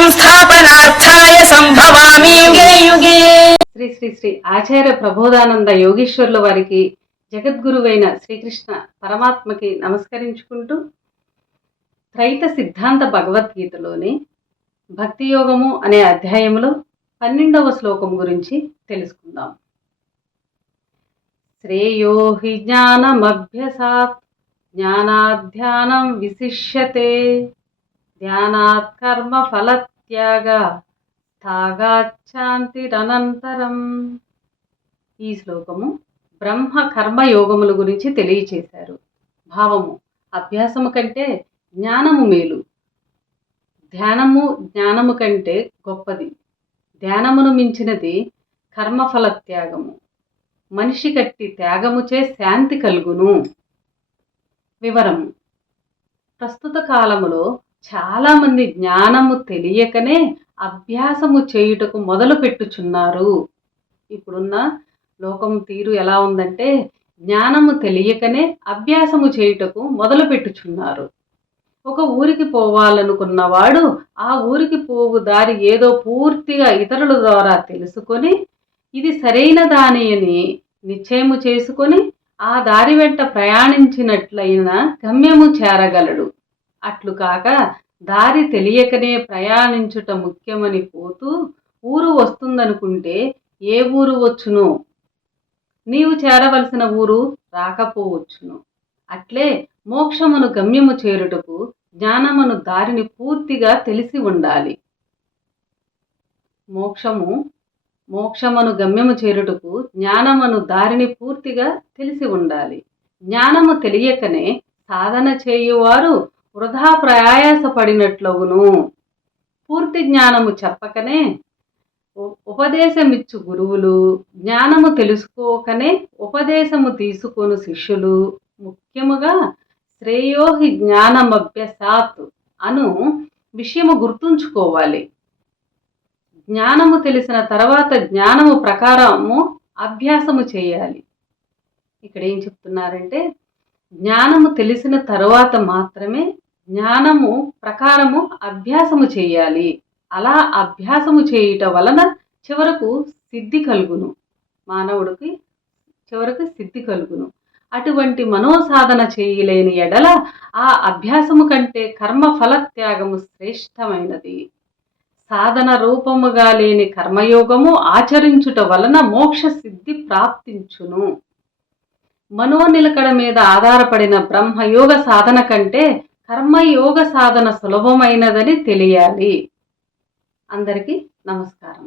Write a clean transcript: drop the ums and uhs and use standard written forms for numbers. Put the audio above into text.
సంస్థాపనార్థాయ సంభవామి యుగే యుగే. శ్రీ శ్రీ శ్రీ ఆచార్య ప్రబోధానంద యోగీశ్వరుల వారికి, జగద్గురువైన శ్రీకృష్ణ పరమాత్మకి నమస్కరించుకుంటూ త్రైత సిద్ధాంత భగవద్గీతలోని భక్తి యోగము అనే అధ్యాయంలో 12వ శ్లోకం గురించి తెలుసుకుందాం. శ్రేయో హి జ్ఞానమభ్యసాత్ జ్ఞానాధ్యానం విశిష్యతే ధ్యానాత్ కర్మ ఫలత్యాగ స్థాగాచ్ఛాంతిరనంతరం. ఈ శ్లోకము బ్రహ్మ కర్మ యోగముల గురించి తెలియచేశారు. భావము: అభ్యాసము కంటే జ్ఞానము మేలు. ధ్యానము జ్ఞానము కంటే గొప్పది. ధ్యానమును మించినది కర్మఫల త్యాగము. మనిషి కట్టి త్యాగముచే శాంతి కలుగును. వివరము: ప్రస్తుత కాలములో చాలామంది జ్ఞానము తెలియకనే అభ్యాసము చేయుటకు మొదలు పెట్టుచున్నారు. ఇప్పుడున్న లోకం తీరు ఎలా ఉందంటే, జ్ఞానము తెలియకనే అభ్యాసము చేయుటకు మొదలు పెట్టుచున్నారు. ఒక ఊరికి పోవాలనుకున్నవాడు ఆ ఊరికి పోవు దారి ఏదో పూర్తిగా ఇతరుల ద్వారా తెలుసుకొని ఇది సరైన దాని అని నిశ్చయము చేసుకొని ఆ దారి వెంట ప్రయాణించినట్లయిన గమ్యము చేరగలడు. అట్లు కాక దారి తెలియకనే ప్రయాణించుట ముఖ్యమని పోతూ ఊరు వస్తుందనుకుంటే ఏ ఊరు వచ్చును? నీవు చేరవలసిన ఊరు రాకపోవచ్చును. అట్లే మోక్షమును గమ్యము చేరుటకు జ్ఞానమును దారిని పూర్తిగా తెలిసి ఉండాలి. మోక్షమును గమ్యము చేరుటకు జ్ఞానమును దారిని పూర్తిగా తెలిసి ఉండాలి. జ్ఞానము తెలియకనే సాధన చేయువారు వృధా ప్రయాసపడినట్లవును. పూర్తి జ్ఞానము చెప్పకనే ఉపదేశమిచ్చు గురువులు, జ్ఞానము తెలుసుకోకనే ఉపదేశము తీసుకొను శిష్యులు, ముఖ్యముగా శ్రేయోహి జ్ఞానమభ్యసాత్ అను విషయము గుర్తుంచుకోవాలి. జ్ఞానము తెలిసిన తర్వాత జ్ఞానము ప్రకారము అభ్యాసము చేయాలి. ఇక్కడ ఏం చెప్తున్నారంటే, జ్ఞానము తెలిసిన తరువాత మాత్రమే జ్ఞానము ప్రకారము అభ్యాసము చేయాలి. అలా అభ్యాసము చేయుట వలన చివరకు సిద్ధి కలుగును. మానవుడికి చివరకు సిద్ధి కలుగును. అటువంటి మనోసాధన చేయలేని ఎడల ఆ అభ్యాసము కంటే కర్మ ఫలత్యాగము శ్రేష్టమైనది. సాధన రూపముగా లేని కర్మయోగము ఆచరించుట వలన మోక్ష సిద్ధి ప్రాప్తించును. మనోనిలకడ మీద ఆధారపడిన బ్రహ్మయోగ సాధన కంటే కర్మయోగ సాధన సులభమైనదని తెలియాలి. అందరికీ నమస్కారం.